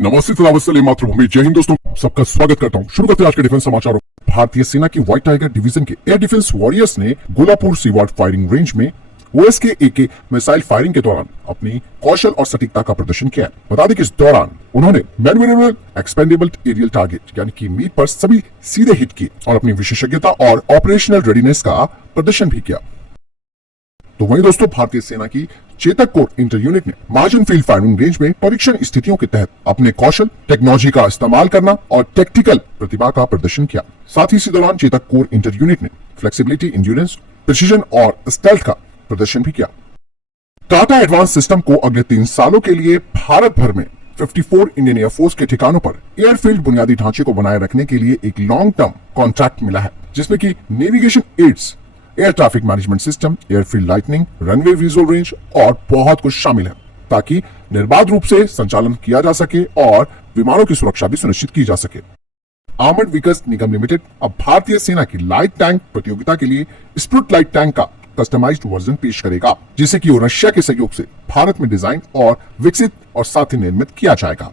नमस्ते सलाम मातृभूमि जय हिंद दोस्तों, सबका स्वागत करता हूं। शुरू करते हैं आज के डिफेंस समाचारों। भारतीय सेना की व्हाइट टाइगर डिवीजन के एयर डिफेंस वॉरियर्स ने गोलापुर सीवार्ड फायरिंग रेंज में OSK-AK मिसाइल फायरिंग के दौरान अपनी कौशल और सटीकता का प्रदर्शन किया। बता दें कि इस दौरान उन्होंने मैन्यूरेबल एक्सपेंडेबल एरियल टारगेट यानी कि मीट पर सभी सीधे हिट किए और अपनी विशेषज्ञता और ऑपरेशनल रेडीनेस का प्रदर्शन भी किया। तो वहीं दोस्तों, भारतीय सेना की चेतक कोर इंटर यूनिट ने मार्जिन फील्ड फायरिंग रेंज में परीक्षण स्थितियों के तहत अपने कौशल, टेक्नोलॉजी का इस्तेमाल करना और टेक्टिकल प्रतिभा का प्रदर्शन किया। साथ ही इसी दौरान चेतक कोर इंटर यूनिट ने फ्लेक्सिबिलिटी, इंड्योरेंस, प्रिसीजन और स्टेल्थ का प्रदर्शन भी किया। टाटा एडवांस सिस्टम को अगले 3 सालों के लिए भारत भर में 54 इंडियन एयरफोर्स के ठिकानों पर एयरफील्ड बुनियादी ढांचे को बनाए रखने के लिए एक लॉन्ग टर्म कॉन्ट्रैक्ट मिला है, जिसमें कि navigation aids, air traffic management system, airfield lightning, runway visual range और बहुत कुछ शामिल है, ताकि निर्बाध रूप से संचालन किया जा सके और विमानों की सुरक्षा भी सुनिश्चित की जा सके। आर्मर्ड व्हीकल्स निगम लिमिटेड अब भारतीय सेना की लाइट टैंक प्रतियोगिता के लिए स्प्रुट लाइट टैंक का कस्टमाइज्ड वर्जन पेश करेगा, जिसे कि रशिया के सहयोग से भारत में डिजाइन और विकसित और साथ ही निर्मित किया जाएगा।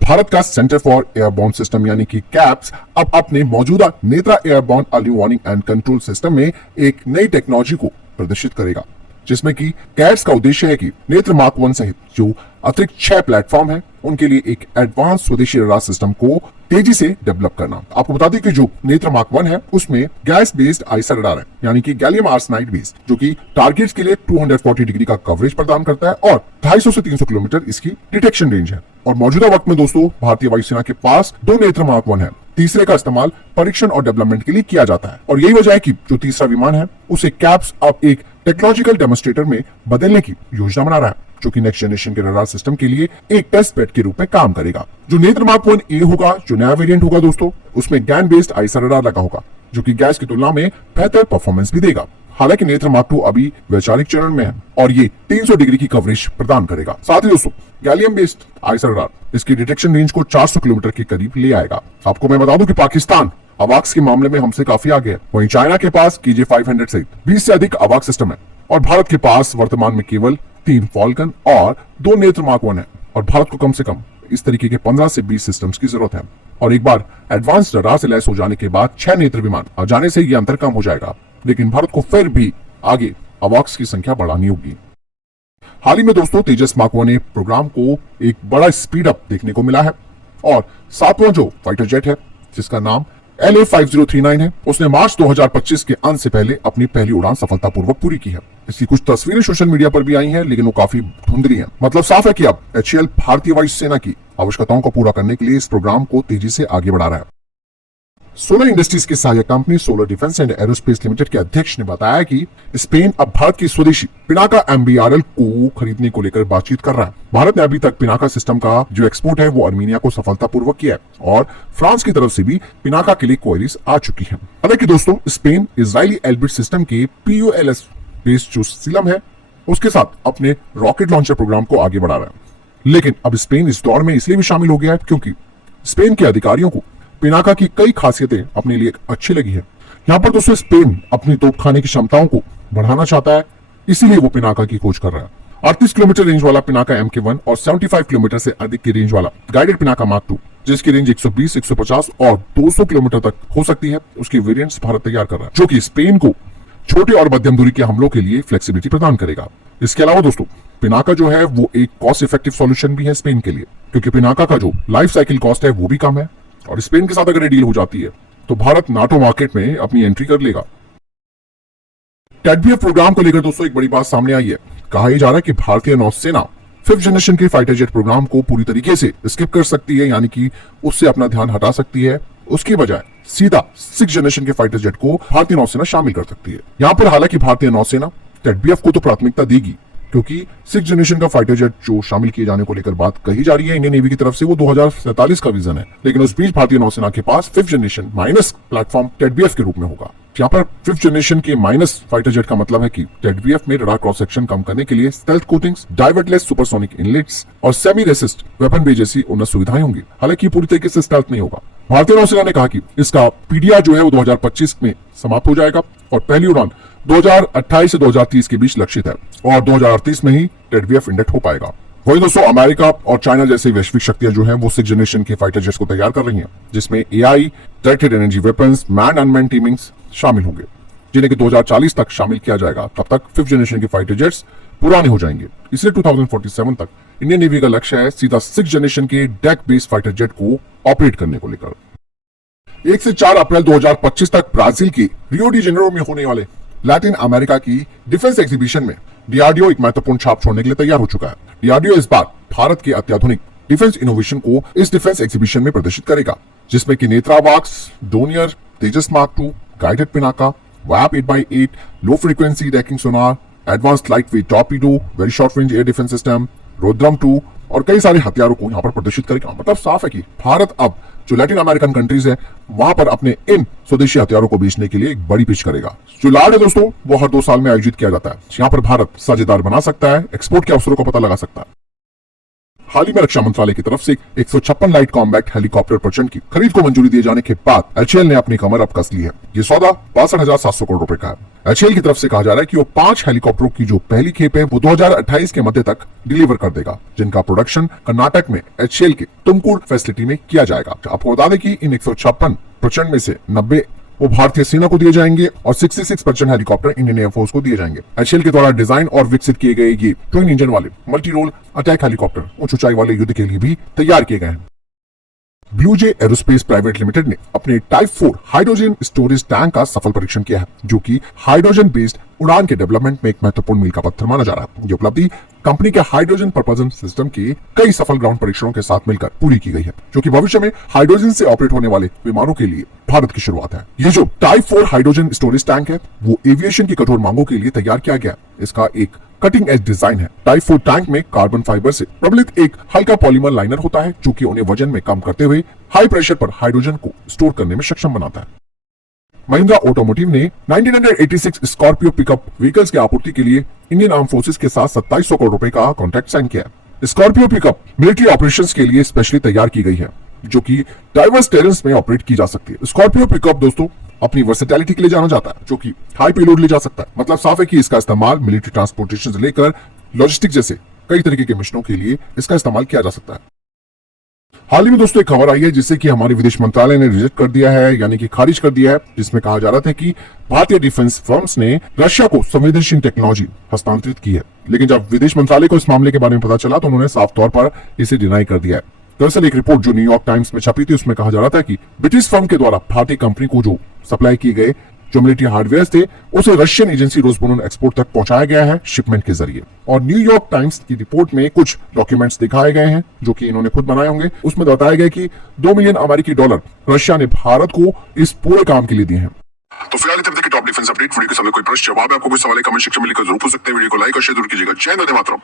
भारत का सेंटर फॉर एयरबॉर्न सिस्टम यानी कि कैप्स अब अपने मौजूदा Netra airborne early warning and control system में एक नई टेक्नोलॉजी को प्रदर्शित करेगा, जिसमें कि कैट्स का उद्देश्य है कि नेत्र मार्क 1 सहित जो अतिरिक्त 6 प्लेटफॉर्म है उनके लिए एक एडवांस स्वदेशी रडार सिस्टम को तेजी से डेवलप करना। आपको बता दें कि जो नेत्र मार्क 1 है उसमें गैस बेस्ड आइसर रडार है, यानी कि गैलियम आर्सेनाइड बेस्ड, जो कि टारगेट्स के लिए 240 डिग्री का कवरेज प्रदान करता है और 250 से 300 किलोमीटर इसकी डिटेक्शन रेंज है। और मौजूदा वक्त में दोस्तों, भारतीय वायुसेना के पास 2 नेत्र मार्क 1 है। तीसरे का इस्तेमाल परीक्षण और डेवलपमेंट के लिए किया जाता है और यही वजह है कि जो तीसरा विमान है उसे कैप्स अब एक टेक्नोलॉजिकल डेमोन्स्ट्रेटर में बदलने की योजना बना रहा है, जो कि नेक्स्ट जनरेशन के रडार सिस्टम के लिए एक टेस्ट बेड के रूप में काम करेगा। जो नेत्र मार्क 1A होगा, जो नया वेरिएंट होगा दोस्तों, उसमें गैन बेस्ड आइसर रडार लगा होगा, जो कि गैस की तुलना में बेहतर परफॉर्मेंस भी देगा। हालांकि नेत्र मार्क 2 अभी वैचारिक चरण में है और ये 300 डिग्री की कवरेज प्रदान करेगा। साथ ही दोस्तों, गैलियम बेस्ड आइसर रडार इसकी डिटेक्शन रेंज को 400 किलोमीटर के करीब ले आएगा। आपको मैं बता दूं कि पाकिस्तान अवाक्स के मामले में हमसे काफी आगे है। वहीं चाइना के पास KJ-500 सहित 20 से अधिक अवाक्स सिस्टम है और भारत के पास वर्तमान में केवल 3 फॉल्कन और 2 नेत्र मार्क 1 है और भारत को कम से कम इस तरीके के 15 से 20 सिस्टम्स की जरूरत है। और एक बार एडवांस रडार से लैस हो जाने के बाद 6 नेत्र विमान आ जाने से ये अंतर कम हो जाएगा, लेकिन भारत को फिर भी आगे अवाक्स की संख्या बढ़ानी होगी। हाल ही में दोस्तों, तेजस मार्क 1A प्रोग्राम को एक बड़ा स्पीड अप देखने को मिला है और 7वां जो फाइटर जेट है, जिसका नाम LA-5039 है, उसने मार्च 2025 के अंत से पहले अपनी पहली उड़ान सफलतापूर्वक पूरी की है। इसकी कुछ तस्वीरें सोशल मीडिया पर भी आई हैं, लेकिन वो काफी धुंधली हैं। मतलब साफ है कि अब HAL भारतीय वायुसेना की आवश्यकताओं को पूरा करने के लिए इस प्रोग्राम को तेजी से आगे बढ़ा रहा है। सोलर इंडस्ट्रीज की सहायक company solar defence and aerospace limited के अध्यक्ष ने बताया कि स्पेन अब भारत की स्वदेशी पिनाका MBRL को खरीदने को लेकर बातचीत कर रहा है। भारत ने अभी तक पिनाका सिस्टम का जो एक्सपोर्ट है वो अर्मीनिया को सफलतापूर्वक किया है और फ्रांस की तरफ से भी पिनाका के लिए क्वेरीज आ चुकी है। हालांकि दोस्तों, स्पेन इजरायली एल्बिट सिस्टम के PULS बेस्ड जो सिलम है उसके साथ अपने रॉकेट लॉन्चर प्रोग्राम को आगे बढ़ा रहा है। लेकिन अब स्पेन इस दौर में इसलिए भी शामिल हो गया है क्योंकि स्पेन के अधिकारियों को पिनाका की कई खासियतें अपने लिए अच्छी लगी है। यहाँ पर दोस्तों, स्पेन अपनी तोपखाने की क्षमताओं को बढ़ाना चाहता है, इसीलिए वो पिनाका की खोज कर रहा है। 38 किलोमीटर रेंज वाला पिनाका MK1 और 75 किलोमीटर से अधिक की रेंज वाला गाइडेड पिनाका मार्क 2, जिसकी रेंज 120, 150 और 200 किलोमीटर तक हो सकती है, उसकी वेरिएंट्स भारत तैयार कर रहा है, जो कि स्पेन को छोटे और मध्यम दूरी के हमलों के लिए फ्लेक्सिबिलिटी प्रदान करेगा। इसके अलावा दोस्तों, पिनाका जो है वो एक कॉस्ट इफेक्टिव सॉल्यूशन भी है स्पेन के लिए, क्योंकि पिनाका का जो लाइफ साइकिल कॉस्ट है वो भी कम है और स्पेन के साथ अगर ये डील हो जाती है तो भारत नाटो मार्केट में अपनी एंट्री कर लेगा। टेडबीएफ प्रोग्राम को लेकर दोस्तों एक बड़ी बात सामने आई है। कहा यह जा रहा है कि भारतीय नौसेना 5th जनरेशन के फाइटर जेट प्रोग्राम को पूरी तरीके से स्किप कर सकती है, यानी कि उससे अपना ध्यान हटा सकती है। उसकी बजाय सीधा 6th जनरेशन के फाइटर जेट को भारतीय नौसेना शामिल कर सकती है। यहाँ पर हालांकि भारतीय नौसेना टेडबीएफ को तो प्राथमिकता देगी, क्योंकि 6th जनरेशन का फाइटर जेट जो शामिल किए जाने को लेकर बात कही जा रही है इंडियन नेवी की तरफ से, वो 2047 का विजन है। लेकिन उस बीच भारतीय नौसेना के पास 5th जनरेशन माइनस प्लेटफॉर्म टेडबीएफ के रूप में होगा। यहाँ पर 5th जनरेशन के माइनस फाइटर जेट का मतलब है कि टेडबीएफ में रडार क्रॉस सेक्शन कम करने के लिए स्टेल्थ कोटिंग्स, डाइवर्टलेस सुपरसोनिक इनलेट्स और सेमी रेसिस्ट वेपन बे जैसी उन्नत सुविधाएं होंगी। हालांकि पूरी तरीके से स्टेल्थ नहीं होगा। भारतीय नौसेना ने कहा कि इसका PDR जो है वो 2025 में समाप्त हो जाएगा और पहली उड़ान 2028 से 2030 के बीच लक्षित है और 2038 में ही टेडबीएफ इंडक्ट हो पाएगा। वही दोस्तों अमेरिका और चाइना जैसी वैश्विक शक्तियां जो हैं वो 6th जनरेशन के फाइटर जेट्स को तैयार कर रही हैं, जिसमें AI, directed energy weapons, man unman teamings शामिल होंगे, जिन्हें कि 2040 तक शामिल किया जाएगा। तब तक 5th जनरेशन के फाइटर जेट्स पुराने हो जाएंगे। इसलिए 2047 तक इंडियन नेवी का लक्ष्य है सीधा 6th जनरेशन के डेक बेस्ड फाइटर जेट को ऑपरेट करने को लेकर। 1 से 4 अप्रैल 2025 तक ब्राजील की रियो डी जेनेरो में होने वाले लैटिन अमेरिका की डिफेंस एग्जीबिशन में डीआरडीओ एक महत्वपूर्ण छाप छोड़ने के लिए तैयार हो चुका है। डीआरडीओ इस बार भारत के अत्याधुनिक डिफेंस इनोवेशन को इस डिफेंस एग्जीबिशन में प्रदर्शित करेगा, जिसमें कि नेत्रावाक्स, Dornier, Tejas mark 2, guided Pinaka, WhAP 8x8, low frequency dunking sonar, advanced light weight torpedo, very short range air defence system, Rudram 2 और कई सारे हथियारों को यहाँ पर प्रदर्शित करेगा। मतलब साफ है कि भारत अब जो लैटिन अमेरिकन कंट्रीज है वहां पर अपने इन स्वदेशी हथियारों को बेचने के लिए एक बड़ी पिच करेगा। जो लाड है दोस्तों वो हर 2 साल में आयोजित किया जाता है। यहाँ पर भारत साझेदार बना सकता है, एक्सपोर्ट के अवसरों को पता लगा सकता है। हाल ही में रक्षा मंत्रालय की तरफ से 156 लाइट कॉम्बैट हेलीकॉप्टर प्रचंड की खरीद को मंजूरी दिए जाने के बाद एचएएल ने अपनी कमर अब कस ली है। ये सौदा 62,700 करोड़ रुपए का है। एचएएल की तरफ से कहा जा रहा है कि वो 5 हेलीकॉप्टरों की जो पहली खेप है वो 2028 के मध्य तक डिलीवर कर देगा, जिनका प्रोडक्शन कर्नाटक में एचएएल के तुमकुर फैसिलिटी में किया जाएगा। आपको बता दें कि इन 156 प्रचंड में से 90 वो भारतीय सेना को दिए जाएंगे और 66% हेलीकॉप्टर इंडियन एयरफोर्स को दिए जाएंगे। एचएएल के द्वारा डिजाइन और विकसित किए गए ये ट्विन इंजन वाले मल्टी रोल अटैक हेलीकॉप्टर उच्च ऊंचाई वाले युद्ध के लिए भी तैयार किए गए हैं। ब्लूजे एरोस्पेस प्राइवेट लिमिटेड ने अपने टाइप 4 हाइड्रोजन स्टोरेज टैंक का सफल परीक्षण किया है, जो कि हाइड्रोजन बेस्ड उड़ान के डेवलपमेंट में एक महत्वपूर्ण मील का पत्थर माना जा रहा है। ये उपलब्धि कंपनी के हाइड्रोजन प्रपल्सन सिस्टम के कई सफल ग्राउंड परीक्षणों के साथ मिलकर पूरी की गई है, जो कि भविष्य में हाइड्रोजन से ऑपरेट होने वाले विमानों के लिए भारत की शुरुआत है। ये जो टाइप 4 हाइड्रोजन स्टोरेज टैंक है वो एविएशन की कठोर मांगों के लिए तैयार किया गया। इसका एक कटिंग एज डिजाइन है। टाइप 4 टैंक में कार्बन फाइबर से प्रबलित एक हल्का पॉलीमर लाइनर होता है, जो कि उन्हें वजन में कम करते हुए हाई प्रेशर पर हाइड्रोजन को स्टोर करने में सक्षम बनाता है। महिंद्रा ऑटोमोटिव ने 1986 स्कॉर्पियो पिकअप व्हीकल्स की आपूर्ति के लिए इंडियन आर्म फोर्सेस के साथ 2700 करोड़ रुपए का कॉन्ट्रैक्ट साइन किया है। स्कॉर्पियो पिकअप मिलिट्री ऑपरेशंस के लिए स्पेशली तैयार की गई है, जो कि डाइवर्स टेरेंस में ऑपरेट की जा सकती है। स्कॉर्पियो पिकअप दोस्तों अपनी वर्सेटैलिटी के लिए जाना जाता है, जो कि हाई पेलोड ले जा सकता है। मतलब साफ है कि इसका इस्तेमाल मिलिट्री ट्रांसपोर्टेशन से लेकर लॉजिस्टिक जैसे कई तरीके के मिशनों के लिए इसका इस्तेमाल किया जा सकता है। हाल ही में दोस्तों एक खबर आई है जिसे कि हमारे विदेश मंत्रालय ने रिजेक्ट कर दिया है, यानी कि खारिज कर दिया है, जिसमें कहा जा रहा था कि भारतीय डिफेंस फर्म्स ने रशिया को संवेदनशील टेक्नोलॉजी हस्तांतरित की है। लेकिन जब विदेश मंत्रालय को इस मामले के बारे में पता चला तो उन्होंने साफ तौर पर इसे डिनाई कर दिया है। दरअसल एक रिपोर्ट जो न्यूयॉर्क टाइम्स में छपी थी उसमें कहा जा रहा था कि ब्रिटिश फर्म के द्वारा भारतीय कंपनी को जो सप्लाई किए गए जो मिलिट्री हार्डवेयर थे उसे रशियन एजेंसी रोसबोनन एक्सपोर्ट तक पहुंचाया गया है शिपमेंट के जरिए। और न्यूयॉर्क टाइम्स की रिपोर्ट में कुछ डॉक्यूमेंट्स दिखाए गए हैं जो कि इन्होंने खुद बनाए होंगे। उसमें बताया गया कि $2 मिलियन अमेरिकी डॉलर रशिया ने भारत को इस पूरे काम के लिए दिए हैं। तो फिलहाल इतने तक टॉप डिफेंस अपडेट। वीडियो के सामने कोई प्रश्न जवाब है, आपको कोई सवाल है कमेंट सेक्शन में लिखकर जरूर पूछ सकते हैं। वीडियो को लाइक और शेयर जरूर कीजिएगा। जय हिंद, वंदे मातरम।